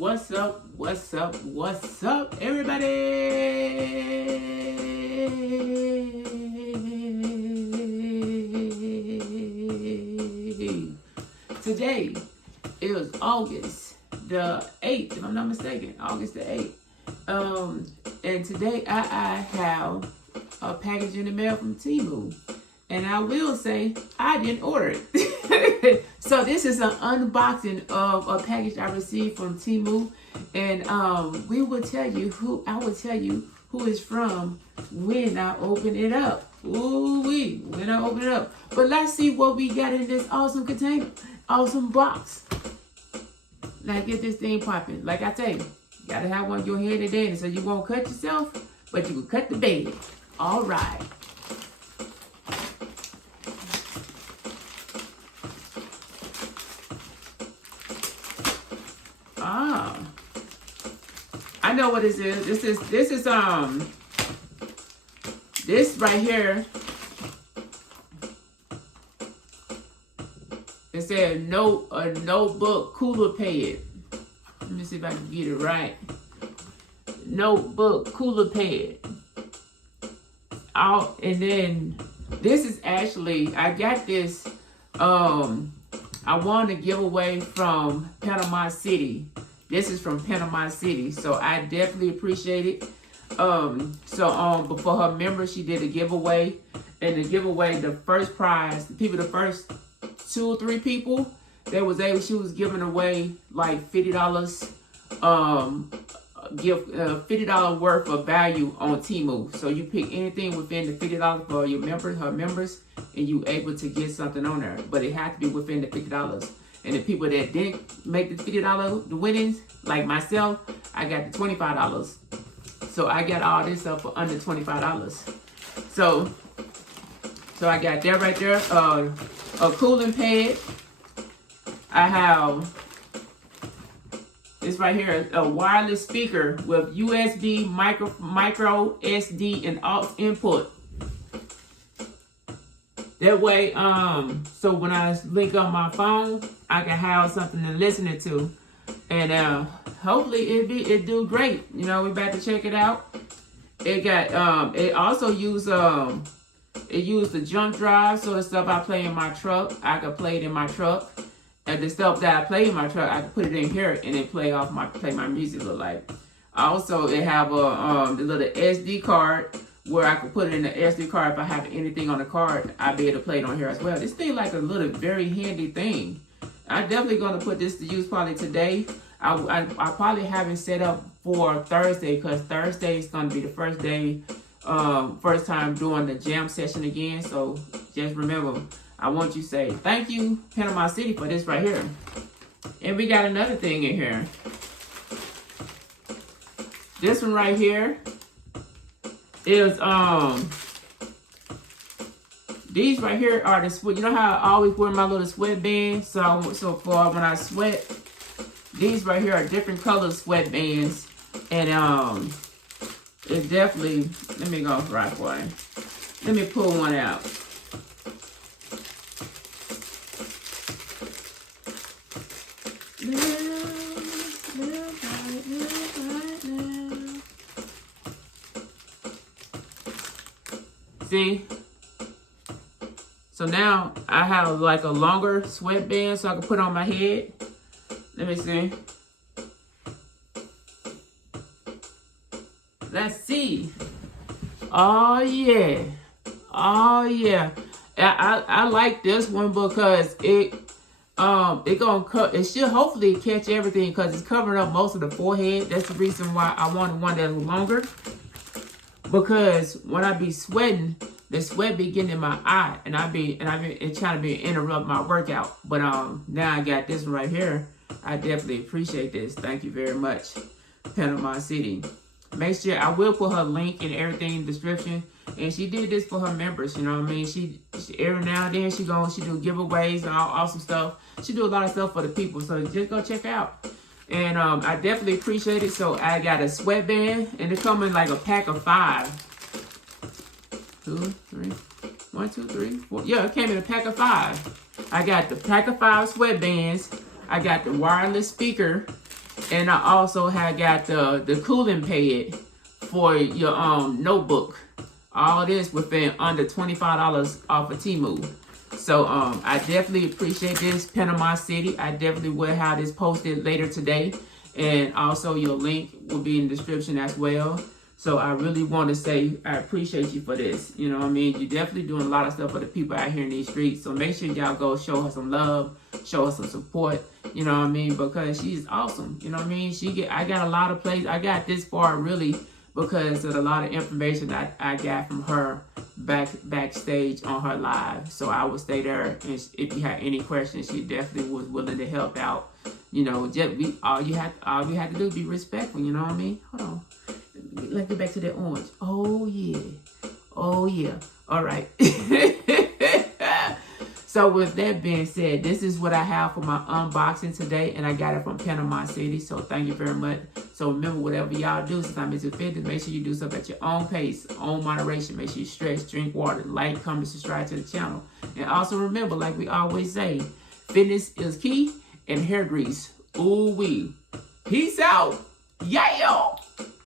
What's up? What's up? What's up, everybody? Today is August the 8th, if I'm not mistaken. August the 8th. And today I have a package in the mail from Temu. And I will say, I didn't order it. So this is an unboxing of a package I received from Temu. And I will tell you who it's from when I open it up. Ooh-wee, when I open it up. But let's see what we got in this awesome container, awesome box. Now get this thing popping. Like I tell you, gotta have one in your hand today so you won't cut yourself, but you can cut the bed. All right. I know what this is. This right here. It said a notebook cooler pad. Let me see if I can get it right. Notebook cooler pad. And then this is actually, I got this. I won a giveaway from Pana MaCity. This is from Pana MaCity, so I definitely appreciate it. But for her members, she did a giveaway, and the giveaway, the first prize, the first 2 or 3 people, she was giving away like $50, $50 worth of value on Temu. So you pick anything within the $50 for her members, and you able to get something on there. But it had to be within the $50. And the people that didn't make the $50 the winnings, like myself, I got the $25. So I got all this up for under $25. So I got that right there. A cooling pad. I have this right here, a wireless speaker with USB, micro SD, and aux input. That way, so when I link up my phone, I can have something to listen to, and hopefully it do great. You know, we about to check it out. It got it also used the jump drive, so the stuff I play in my truck, I could play it in my truck, and the stuff that I play in my truck, I could put it in here and then play my music. Look like. Also, it have a the little SD card, where I could put it in the SD card. If I have anything on the card, I'll be able to play it on here as well. This thing like a little very handy thing. I'm definitely going to put this to use probably today. I probably haven't set up for Thursday, because Thursday is going to be the first day, first time doing the jam session again. So just remember, I want you to say thank you, Pana MaCity, for this right here. And we got another thing in here. This one right here is these right here are the sweat. You know how I always wear my little sweatbands? So for when I sweat, these right here are different color sweatbands, and it definitely. Let me go right for it. Let me pull one out. See? So now I have like a longer sweatband so I can put on my head. Let me see. Let's see. Oh yeah. Oh yeah. I like this one because it should hopefully catch everything, because it's covering up most of the forehead. That's the reason why I wanted one that's longer. Because when I be sweating, the sweat be getting in my eye, and I be trying to interrupt my workout. But now I got this one right here. I definitely appreciate this. Thank you very much, Pana MaCity. Make sure I will put her link and everything in the description. And she did this for her members. You know what I mean? She every now and then she do giveaways and all awesome stuff. She do a lot of stuff for the people. So just go check out. And I definitely appreciate it. So I got a sweatband, and it come in like a pack of 5. 2, 3, 1, 2, 3, 4. Yeah, it came in a pack of 5. I got the pack of 5 sweatbands. I got the wireless speaker. And I also have got the cooling pad for your notebook. All this within under $25 off of Temu. So I definitely appreciate this, Pana MaCity. I definitely will have this posted later today. And also your link will be in the description as well. So I really want to say I appreciate you for this. You know what I mean? You're definitely doing a lot of stuff for the people out here in these streets. So make sure y'all go show her some love, show her some support. You know what I mean? Because she's awesome. You know what I mean? I got a lot of plays. I got this far really because of a lot of information that I got from her backstage on her live. So I would stay there, and if you had any questions, she definitely was willing to help out. You know, all you have to do is be respectful. You know what I mean? Hold on, let's get back to that orange. Oh yeah. All right. So with that being said, this is what I have for my unboxing today, and I got it from Pana MaCity. So thank you very much. So remember, whatever y'all do, since I'm into fitness, make sure you do stuff at your own pace, own moderation. Make sure you stretch, drink water, like, comment, subscribe to the channel. And also remember, like we always say, fitness is key and hair grease. Ooh wee. Peace out. Yeah.